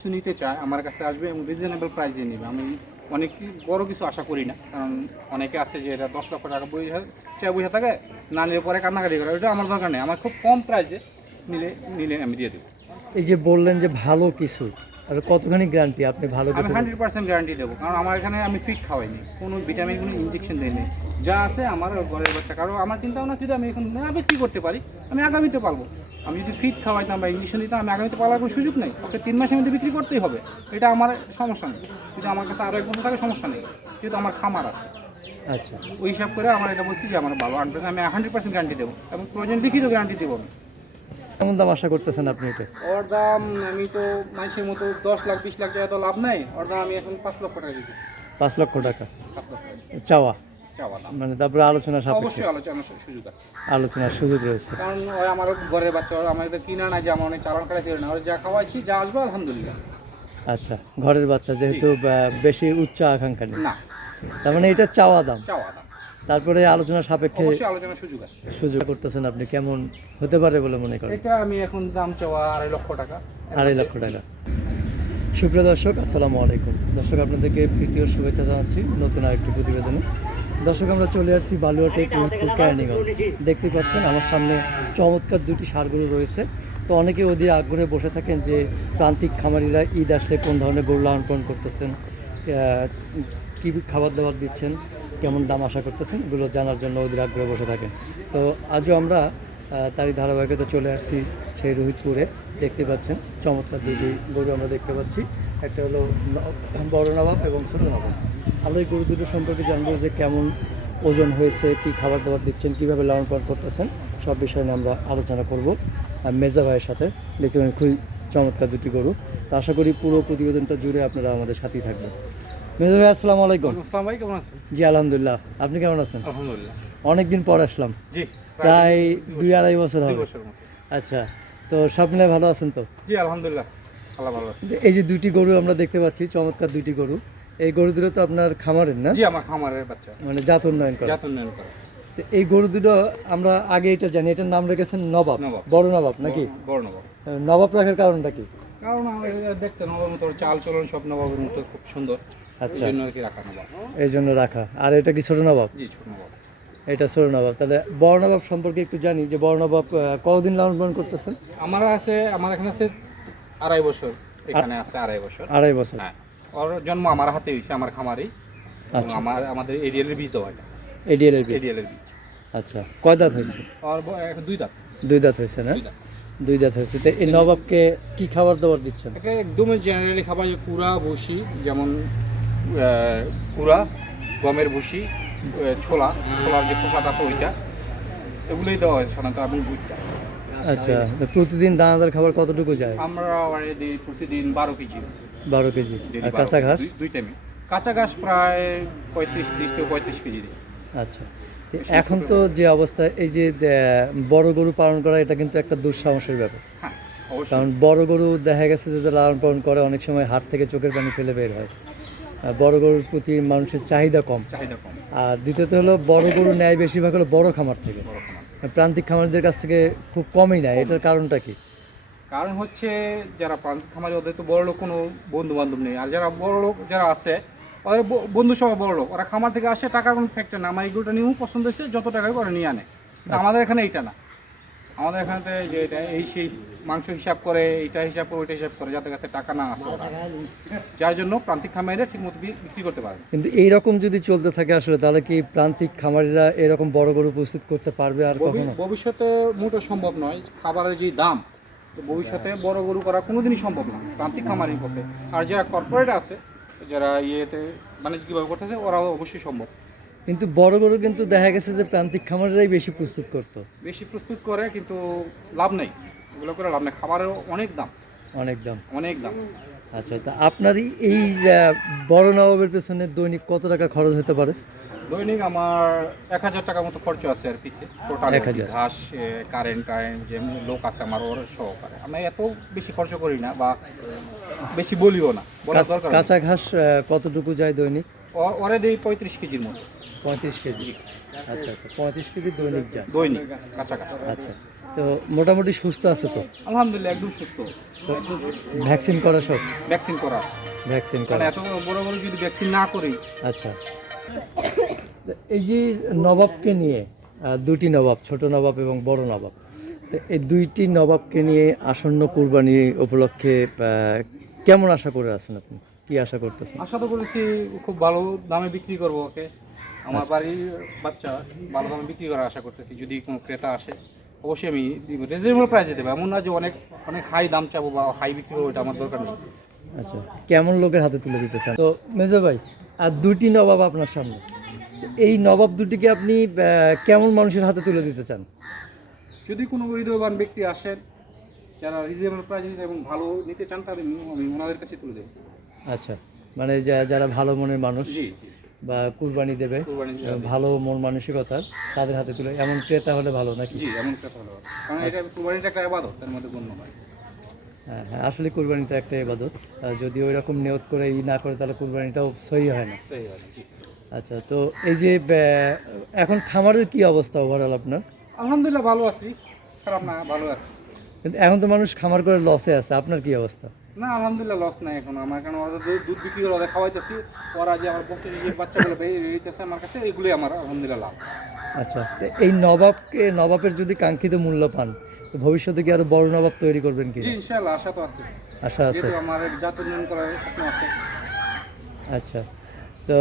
কিছু নিতে চায় আমার কাছে আসবে এবং রিজনেবল প্রাইসে নেবে। আমি অনেক বড় কিছু আশা করি না কারণ অনেকে আছে যে এটা দশ লক্ষ টাকা বই চাই বসে থাকে না নিলে পরে কান্নাকাটি করে। ওটা আমার দরকার নেই। আমার খুব কম প্রাইসে নিলে নিলে আমি দিয়ে দেবো। এই যে বললেন যে ভালো কিছু আর কতখানি গ্যারান্টি আপনি ভালো আমি হান্ড্রেড পার্সেন্ট গ্যারান্টি দেবো কারণ আমার এখানে আমি ফিট খাওয়াইনি। কোনো ভিটামিন কোনো ইনজেকশন দিইনি যা আছে আমার ঘরের বাচ্চা। কারণ আমার চিন্তা ভাবনা যদি আমি এখন না বিক্রি করতে পারি আমি আগামীতে পারব আমি যদি ফিট খাওয়াইতাম বা ইঞ্জেকশন দিতাম আমি আগামীতে পালার কোনো সুযোগ নেই। ওকে তিন মাসের মধ্যে বিক্রি করতেই হবে। এটা আমার সমস্যা নেই। যদি আমার কাছে আরও এক বছর থাকে সমস্যা নেই। যেহেতু আমার খামার আছে। আচ্ছা। ওই হিসাব করে আমার এটা বলছি যে আমার ভালো আনবে আমি হান্ড্রেড পার্সেন্ট গ্যারান্টি দেবো। এবং প্রয়োজন লিখিত গ্যারান্টি দেবো আমি। কেমন দাম আশা করতেছেন আপনি এটা ওর দাম আমি তো মানুষের মতো দশ লাখ বিশ লাখ টাকা তো লাভ নাই। ওর দাম আমি এখন পাঁচ লক্ষ টাকা দিচ্ছি পাঁচ লক্ষ টাকা। পাঁচ লক্ষ টাকা। চাওয়া? চাওয়া দাম মানে তারপরে আলোচনা সাপেক্ষে। অবশ্যই আলোচনার সুযোগ আছে। আলোচনার সুযোগ রয়েছে। কারণ ওই আমার ঘরের বাচ্চা ওরা আমার কিনা না যে আমার অনেক চালান করে ফেলে না। ওরা যা খাওয়াইছি যা আসবে আলহামদুলিল্লাহ। আচ্ছা ঘরের বাচ্চা যেহেতু বেশি উচ্চ আকাঙ্ক্ষা নেই। না। তার মানে এটা চাওয়া দাম। চাওয়া দাম। তারপরে আলোচনা সাপেক্ষে অবশ্যই আলোচনার সুযোগ আছে। সুযোগ করতেছেন আপনি কেমন হতে পারে বলে মনে করেন? এটা আমি এখন দাম চাওয়া আড়াই লক্ষ টাকা। আড়াই লক্ষ টাকা। সুপ্রিয় দর্শক আসসালামু আলাইকুম। দর্শক আপনাদেরকে প্রীতি ও শুভেচ্ছা জানাচ্ছি নতুন আরেকটি প্রতিবেদনে। দর্শক, আমরা চলে আসছি বালুয়াটে কুমিরপুর ক্যানিগঞ্জ দেখতে পাচ্ছেন, আমার সামনে চমৎকার দুটি সারগরু রয়েছে। তো অনেকে ওদের আগ্রহে বসে থাকেন যে প্রান্তিক খামারিরা ঈদ আসলে কোন ধরনের গরু লালন পালন করতেছেন কী খাবার দাবার দিচ্ছেন, কেমন দাম আশা করতেছেন, এগুলো জানার জন্য ওদের আগ্রহে বসে থাকেন। তো আজও আমরা তারই ধারাবাহিকতা চলে আসছি সেই রোহিতপুরে। দেখতে পাচ্ছেন, চমৎকার দুটি গরু আমরা দেখতে পাচ্ছি। একটা হলো বড় নবাব এবং ছোট নবাব। আমরা এই গরু দুটো সম্পর্কে জানব যে কেমন ওজন হয়েছে কি খাবার দাবার দিচ্ছেন কীভাবে লালন পালন করতেছেন সব বিষয় নিয়ে আমরা আলোচনা করব। আর মেজা ভাইয়ের সাথে দেখতে পাবেন খুবই চমৎকার দুটি গরু। তো আশা করি পুরো প্রতিবেদনটা জুড়ে আপনারা আমাদের সাথেই থাকবেন। মেজা ভাই আসসালামু আলাইকুম। ভাই কেমন আছেন জি আলহামদুলিল্লাহ। আপনি কেমন আছেন? আলহামদুলিল্লাহ। অনেকদিন পর আসলাম। জি প্রায় দুই আড়াই বছর হবে। আচ্ছা তো সব মিলে ভালো আছেন তো? জি আলহামদুলিল্লাহ। এই যে দুইটি গরু আমরা দেখতে পাচ্ছি চমৎকার দুইটি গরু। এই গরু দুটো তো আপনার খামারের না? জি আমার খামারের বাচ্চা। মানে জাত উন্নয়ন করা। জাত উন্নয়ন করে। তো এই গরু দুটো আমরা আগে এটা জানি এটার নাম রেখেছেন নবাব। বড় নবাব নাকি? বড় নবাব নবাব। রাখার কারণটা কি? কারণ দেখতে নবাবের মতো চাল চলন সব নবাবের মতো খুব সুন্দর। এই আচ্ছা। জন্য আর কি রাখা নবাব। এই জন্য রাখা। আর এটা কি ছোট নবাব? জি ছোট নবাব। এটা ছোট নবাব। তাহলে বড় নবাব সম্পর্কে একটু জানি যে বড় নবাব কতদিন লালন পালন করতেছেন? আমার আছে আমার এখানে আছে আড়াই বছর এখানে আছে আড়াই বছর। আড়াই বছর। হ্যাঁ। ওর জন্ম আমার হাতে হয়েছে আমার খামারেই আচ্ছা। আমার আমাদের এরিয়ালের বীজ দেওয়া এটা এডিএল এর বীজ? এরিয়ালের বীজ। আচ্ছা। কয় দাঁত হয়েছে? এখন দুই দাঁত দুই দাঁত হয়েছে না? দুই দাঁত হয়েছে। তো এই নবাবকে কি খাবার দাবার দিচ্ছেন? একদমই জেনারেলি খাবার যে কুড়া ভুসি যেমন কুড়া গমের ভুসি ছোলা। ছোলার যে খোসাটা তো ওইটা। এগুলোই দেওয়া হয় সাধারণত আমি বুঝতে আচ্ছা প্রতিদিন দানাদার খাবার কতটুকু যায়? আমরা দিই প্রতিদিন বারো কেজি। বারো কেজি আর কাঁচা ঘাস? দুই- টাইমে কাঁচা ঘাস প্রায় পঁয়ত্রিশ ত্রিশ থেকে পঁয়ত্রিশ কেজি দিই। আচ্ছা এখন তো যে অবস্থা এই যে বড় গরু পালন করা এটা কিন্তু একটা দুঃসাহসের ব্যাপার। হ্যাঁ কারণ বড় গরু দেখা গেছে যে লালন পালন করে অনেক সময় হাট থেকে চোখের পানি ফেলে বের হয়। বড় গরুর প্রতি মানুষের চাহিদা কম। চাহিদা কম। আর দ্বিতীয়ত হলো বড় গরু নেয় বেশিরভাগ হলো বড় খামার থেকে। প্রান্তিক খামারিদের কাছ থেকে খুব কমই নেয় এটার কারণটা কি? কারণ হচ্ছে যারা প্রান্তিক খামারি ওদের তো বড় লোক কোনো বন্ধু বান্ধব নেই। আর যারা বড় লোক যারা আছে ওদের বন্ধু সহ বড় লোক ওরা খামার থেকে আসে টাকার কোনো ফ্যাক্টর না। আমার এগুলোটা নিয়েও পছন্দ হয়েছে যত টাকা করে নিয়ে আনে। কিন্তু আমাদের এখানে এইটা না। আমাদের এখানে যে এটা এই সেই মাংস হিসাব করে এইটা হিসাব করে ওইটা হিসাব করে যাদের কাছে টাকা না আসে যার জন্য প্রান্তিক খামারিরা ঠিক মতো বিক্রি করতে পারে। কিন্তু এইরকম যদি চলতে থাকে আসলে তাহলে কি প্রান্তিক খামারিরা এরকম বড় গরু উপস্থিত করতে পারবে আর কখনো? ভবিষ্যতে মোটো সম্ভব নয়। খাবারের যে দাম তো ভবিষ্যতে বড় গরু করা কোনোদিনই সম্ভব না প্রান্তিক খামারির পক্ষে। আর যারা কর্পোরেট আছে যারা ইয়েতে বাণিজ্যিকভাবে করতেছে ওরাও অবশ্যই সম্ভব। কিন্তু বড় গরু কিন্তু দেখা গেছে যে প্রান্তিক খামারিরাই বেশি প্রস্তুত করতো। বেশি প্রস্তুত করে কিন্তু লাভ নেই। এগুলো করে লাভ নেই। খাবারের অনেক দাম। অনেক দাম। অনেক দাম। আচ্ছা তা আপনারই এই বড় নবাবের পেছনে দৈনিক কত টাকা খরচ হতে পারে? দৈনিক আমার এক হাজার টাকার মতো খরচ আছে আর পিছে টোটাল 1000 ঘাস কারেন্ট টারেন্ট যে লোক আছে আমার ওর সহকারে। আমি এত বেশি খরচ করি না বা বেশি বলিও না। কাঁচা ঘাস কতটুকু যায় দৈনিক? ওরে দিই পঁয়ত্রিশ কেজির মতো। পঁয়ত্রিশ কেজি। আচ্ছা আচ্ছা পঁয়ত্রিশ কেজি দৈনিক যায় দৈনিক কাছাকাছি। আচ্ছা তো মোটামুটি সুস্থ আছে তো? আলহামদুলিল্লাহ একদম সুস্থ। ভ্যাকসিন করা সব? ভ্যাকসিন করা ভ্যাকসিন করা। এত বড় বড় যদি ভ্যাকসিন না করি আচ্ছা। এই যে নবাবকে নিয়ে দুটি নবাব ছোট নবাব এবং বড় নবাব তো এই দুইটি নবাবকে নিয়ে আসন্ন কুরবানি উপলক্ষে কেমন আশা করে আছেন আপনি? কি আশা করতেছেন? আশা তো করেছি খুব ভালো দামে বিক্রি করব ওকে। আমার বাড়ির বাচ্চা ভালো দামে বিক্রি করার আশা করতেছি যদি কোনো ক্রেতা আসে অবশ্যই আমি রিজনেবল প্রাইসে দেবো এমন না যে অনেক অনেক হাই দাম চাবো বা হাই বিক্রি করব এটা আমার দরকার নেই। আচ্ছা কেমন লোকের হাতে তুলে দিতে চান তো মেজো ভাই আর দুটি নবাব আপনার সামনে। এই নবাব দুটিকে আপনি কেমন মানুষের হাতে তুলে দিতে চান? যদি কোনো হৃদয়বান ব্যক্তি আসেন যারা রিজনেবল প্রাইস নিতে এবং ভালো নিতে চান তাহলে আমি ওনাদের কাছে তুলে দেবো। আচ্ছা মানে যা- যারা ভালো মনের মানুষ। জি জি। বা কুরবানি দেবে। ভালো মন মানসিকতার তাদের হাতে তুলে। এমন ক্রেতা হলে ভালো নাকি? জি এমন কথা ভালো। কারণ এটা কুরবানিটা একটা আবাদত তার মধ্যে গণ্য হয় হ্যাঁ হ্যাঁ আসলে কুরবানিটা একটা ইবাদত। যদি ওই রকম নিয়ত করে ই না করে তাহলে কুরবানিটাও সহি হয় না। আচ্ছা তো এই যে এখন খামারের কি অবস্থা ওভারঅল আপনার? আলহামদুলিল্লাহ ভালো আছি। খারাপ না ভালো আছি। কিন্তু এখন তো মানুষ খামার করে লসে আছে। আপনার কি অবস্থা? না আলহামদুলিল্লাহ লস নাই এখন। আমার কারণ ওরা দুধ বিক্রি করে ওদের খাওয়াইতেছি ওরা যে আমার বসে যে বাচ্চাগুলো বেরিয়েছে আমার কাছে এগুলোই আমার আলহামদুলিল্লাহ লাভ। আচ্ছা এই নবাবকে নবাবের যদি কাঙ্ক্ষিত মূল্য পান তো ভবিষ্যতে কি আরও বড় নবাব তৈরি করবেন কি? ইনশাআল্লাহ আশা তো আছে। আশা আছে। আমার জাত উন্নয়ন করার স্বপ্ন আছে। আচ্ছা তো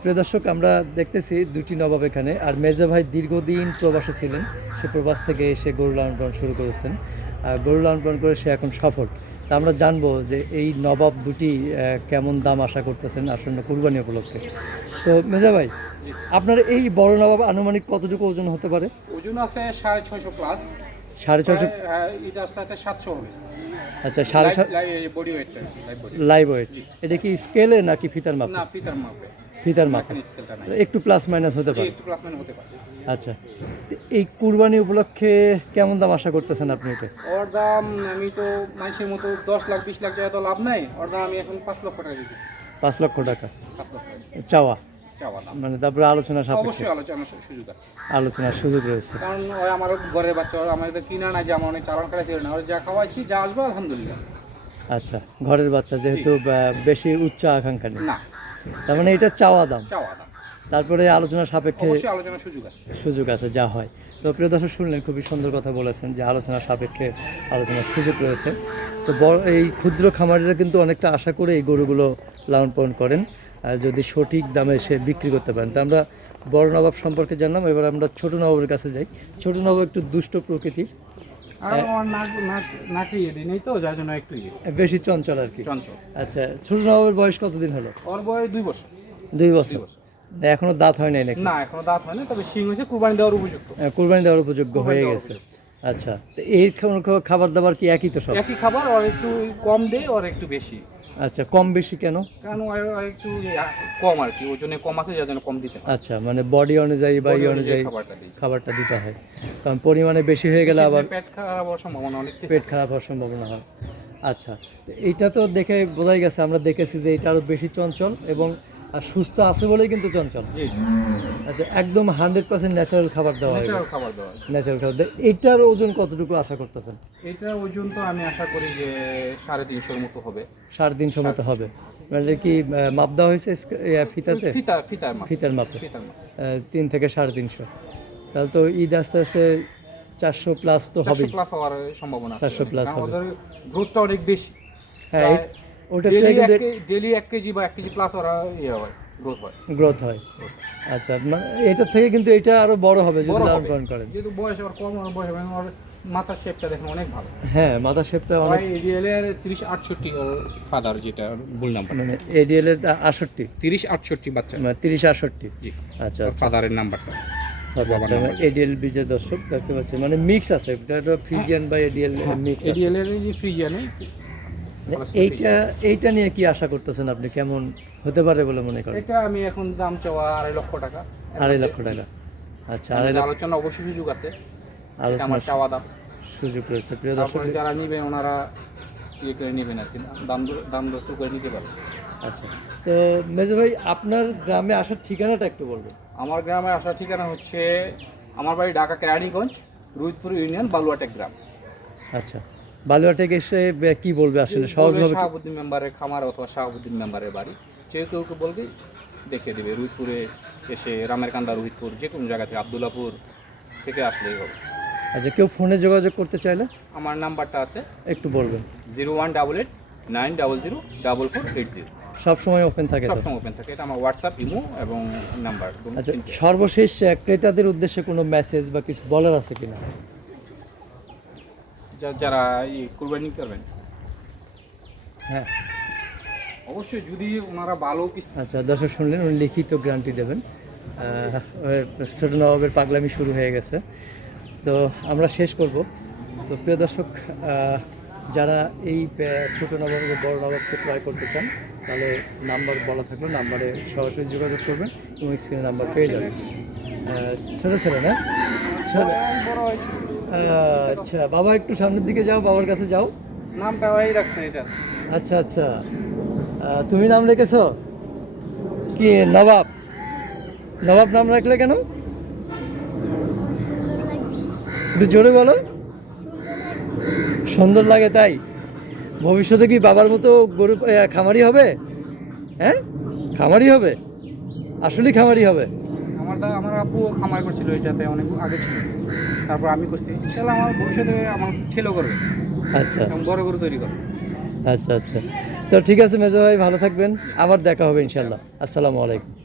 প্রিয় দর্শক আমরা দেখতেছি দুটি নবাব এখানে আর মেজা ভাই দীর্ঘদিন প্রবাসে ছিলেন সে প্রবাস থেকে এসে গরু লালন পালন শুরু করেছেন। আর গরু লালন পালন করে সে এখন সফল। তা আমরা জানব যে এই নবাব দুটি কেমন দাম আশা করতেছেন আসন্ন কুরবানি উপলক্ষে। তো মেজা ভাই আপনার এই বড় নবাব আনুমানিক কতটুকু ওজন হতে পারে? ওজন আছে সাড়ে ছয়শো প্লাস সাড়ে ছয়শো এটা আসতে সাতশো হবে। আচ্ছা সাড়ে লাইভ ওয়েট এটা কি স্কেলে নাকি ফিতার মাপ? না ফিতার মাপে। ফিতার মাপ একটু প্লাস মাইনাস হতে পারে। একটু প্লাস হতে পারে। আচ্ছা। এই কুরবানি উপলক্ষে কেমন দাম আশা করতেছেন আপনি এটা? ওর দাম আমি তো মানুষের মতো দশ লাখ বিশ লাখ জায়গা তো লাভ নাই। ওর দাম আমি এখন পাঁচ লক্ষ টাকা দিচ্ছি পাঁচ লক্ষ টাকা। টাকা। চাওয়া? মানে তারপরে আলোচনা অবশ্যই আলোচনার সু- সুযোগ আছে। আলোচনার সুযোগ রয়েছে। কারণ ওই আমার ঘরের বাচ্চা ওরা আমার এটা কিনা না যে আমার অনেক চালান খারাপ ফেলে না। ওরা যা খাওয়াইছি যা আসবে আলহামদুলিল্লাহ। আচ্ছা ঘরের বাচ্চা যেহেতু বেশি উচ্চ আকাঙ্ক্ষা নেই। না। তার মানে এটা চাওয়া দাম। চাওয়া দাম। তারপরে আলোচনা সাপেক্ষে আলোচনার সুযোগ আছে। সুযোগ আছে যা হয়। তো প্রিয় দর্শক শুনলেন খুবই সুন্দর কথা বলেছেন যে আলোচনা সাপেক্ষে আলোচনার সুযোগ রয়েছে। তো বড় এই ক্ষুদ্র খামারিরা কিন্তু অনেকটা আশা করে এই গরুগুলো লালন পালন করেন যদি সঠিক দামে সে বিক্রি করতে পারেন। তো আমরা বড় নবাব সম্পর্কে জানলাম এবার আমরা ছোট নবাবের কাছে যাই। ছোট নবাব একটু দুষ্ট প্রকৃতির। বেশি চঞ্চল আর কি। আচ্ছা ছোট নবাবের বয়স কতদিন হলো? ওর বয়স দুই বছর। দুই বছর। এখনও দাঁত হয় নাই নাকি? না এখনও দাঁত হয় না তবে শিং হয়েছে কুরবানি দেওয়ার উপযুক্ত। কুরবানি দেওয়ার উপযোগ্য হয়ে গেছে। আচ্ছা এই খাবার- দাবার কি একই তো সব? একই খাবার ওর একটু কম দেয় ওর একটু বেশি। আচ্ছা কম বেশি কেন? কারণ ওর একটু কম আর কি ওজনে কম আছে যার জন্য কম দিতে আচ্ছা মানে বডি অনুযায়ী বা ইয়ে অনুযায়ী খাবারটা দিতে হয়। কারণ পরিমাণে বেশি হয়ে গেলে আবার পেট খারাপ হওয়ার সম্ভাবনা অনেক পেট খারাপ হওয়ার সম্ভাবনা হয়। আচ্ছা এইটা তো দেখে বোঝাই গেছে আমরা দেখেছি যে এটা আরও বেশি চঞ্চল এবং আর সুস্থ আছে বলেই কিন্তু চঞ্চল। আচ্ছা একদম হান্ড্রেড পার্সেন্ট ন্যাচারাল খাবার দেওয়া হয় ন্যাচারাল খাবার দেওয়া ন্যাচারাল খাবার। দেয় এইটার ওজন কতটুকু আশা করতেছেন? এটার ওজন তো আমি আশা করি যে সাড়ে তিনশোর মতো হবে। সাড়ে তিনশো মতো হবে। মানে কি মাপ দেওয়া হয়েছে ফিতাতে? ফিতা ফিতার মাপ। ফিতার মাপ। তিন থেকে সাড়ে তিনশো। তাহলে তো ঈদ আস্তে আস্তে চারশো প্লাস তো চারশো হবেই। প্লাস হওয়ার সম্ভাবনা 400 plus হবে। গ্রোথটা অনেক বেশি। হ্যাঁ কিন্তু ডেলি এক কেজি বা এক কেজি প্লাস ওরা ইয়ে হয় গ্রোথ হয়। গ্রোথ হয়। আচ্ছা এটার থেকে কিন্তু এটা আরও বড় হবে যদি লালন পালন করেন। যেহেতু বয়স ওর কম ওর বয়স এবং মাথার শেপটা দেখেন অনেক ভালো। হ্যাঁ মাথা শেপটা অনেক ওই রিয়েলের তিরিশ আটষট্টি ওর ফাদার যেটা ভুল নাম্বার মানে এডিএল এর আটষট্টি। তিরিশ আটষট্টি বাচ্চা। মানে তিরিশ আটষট্টি। জি। আচ্ছা আচ্ছা। ফাদারের নাম্বারটা বাবার এডিএল বীজের দর্শক দেখতে পাচ্ছেন। মানে মিক্স আছে এটা ফ্রিজিয়ান বা এডিএল মিক্স আছে। এডিএলের যে ফ্রিজিয়ানে এইটা এইটা নিয়ে কি আশা করতেছেন আপনি? কেমন হতে পারে বলে মনে করেন? এটা আমি এখন দাম চাওয়া আড়াই লক্ষ টাকা। আড়াই লক্ষ টাকা। আচ্ছা আড়াই আলোচনা অবশ্যই সুযোগ আছে। আমার চাওয়া দাম। সুযোগ রয়েছে। প্রিয় দর্শক যারা নিবেন ওনারা ইয়ে করে নেবেন আর কি। দাম দাম দস্ত করে নিতে পারবেন আচ্ছা। তো মেজো ভাই আপনার গ্রামে আসার ঠিকানাটা একটু বলবেন। আমার গ্রামে আসার ঠিকানা হচ্ছে আমার বাড়ি ঢাকা কেরানীগঞ্জ রুইতপুর ইউনিয়ন বালুয়াটেক গ্রাম। আচ্ছা। বালুয়াটেক এসে কি বলবে আসলে? সহজভাবে শাহাবুদ্দিন মেম্বারের খামার অথবা শাহাবুদ্দিন মেম্বারের বাড়ি। যেহেতু ওকে বলবে দেখিয়ে দেবে। রুইতপুরে এসে রামের কান্দা রুহিতপুর যে কোনো জায়গা থেকে আবদুল্লাপুর থেকে আসলেই হবে। আচ্ছা কেউ ফোনে যোগাযোগ করতে চাইলে? আমার নাম্বারটা আছে। একটু বলবেন। Zero one double eight nine double zero double four eight zero. সব সময় ওপেন থাকে তো? সবসময় ওপেন থাকে। এটা আমার হোয়াটসঅ্যাপ ইমো এবং নাম্বার আচ্ছা সর্বশেষ ক্রেতাদের উদ্দেশ্যে কোনো মেসেজ বা কিছু বলার আছে কিনা? যারা এই কুরবানি করবেন। হ্যাঁ। অবশ্যই যদি ওনারা ভালো আচ্ছা দর্শক শুনলেন উনি লিখিত গ্যারান্টি দেবেন। ছোট নবাবের পাগলামি শুরু হয়ে গেছে। তো আমরা শেষ করব। তো প্রিয় দর্শক যারা এই ছোট নবাব বড় নবাবকে ক্রয় করতে চান তাহলে নাম্বার বলা থাকল নাম্বারে সরাসরি যোগাযোগ করবেন এবং স্ক্রিনে নাম্বার পেয়ে যাবেন। ছোট ছেলে না? আচ্ছা বাবা একটু সামনের দিকে যাও বাবার কাছে যাও। নামটা ওই রাখছেন এটা। আচ্ছা আচ্ছা। তুমি নাম রেখেছো? কি নবাব? নবাব নাম রাখলে কেন? একটু জোরে বলো। সুন্দর লাগে তাই? ভবিষ্যতে কি বাবার মতো গরু খামারি হবে? হ্যাঁ? খামারি হবে? আসলেই খামারি হবে? আমারটা আমার আপু খামার করছিল এটাতে অনেক আগে ছিল। তারপর আমি করছি। ইনশাল্লাহ আমার ভবিষ্যতে আমার ছেলেও করবে। আচ্ছা। বড় গরু তৈরি করবে। আচ্ছা আচ্ছা। তো ঠিক আছে মেজো ভাই ভালো থাকবেন। আবার দেখা হবে ইনশাল্লাহ আসসালামু আলাইকুম।